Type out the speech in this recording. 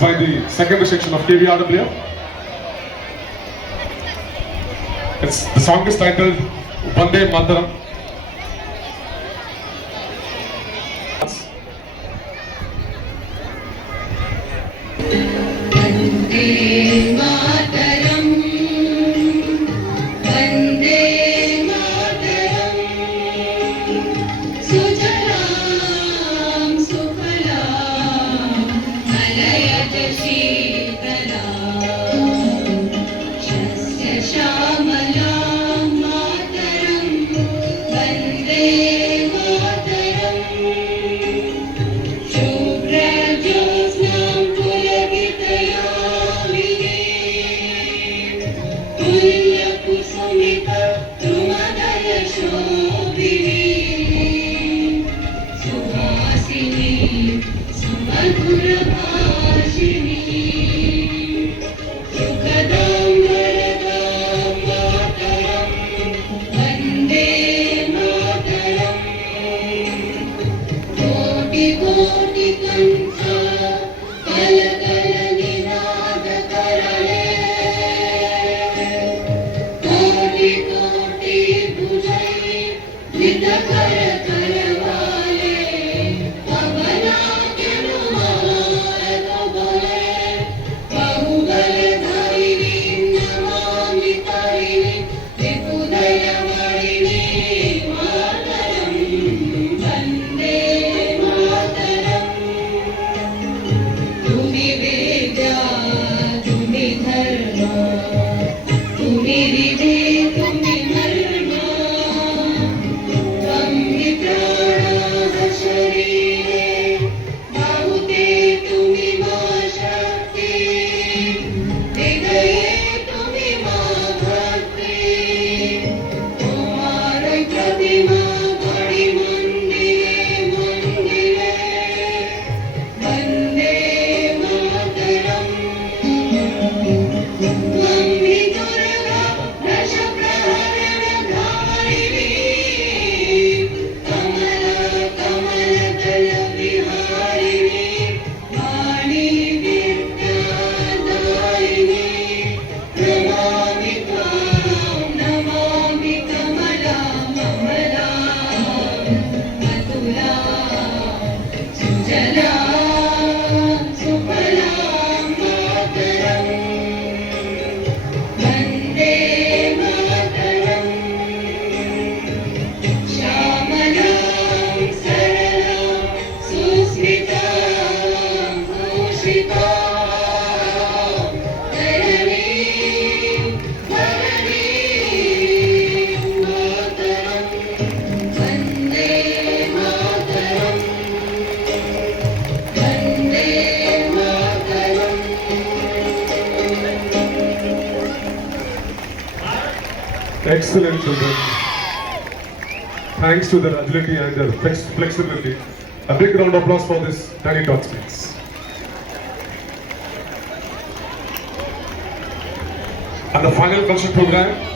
By the secondary section of KVRW. The song is titled Vande Mataram. Excellent children. Thanks to their agility and their flexibility. A big round of applause for this tiny tots, please. And the final cultural program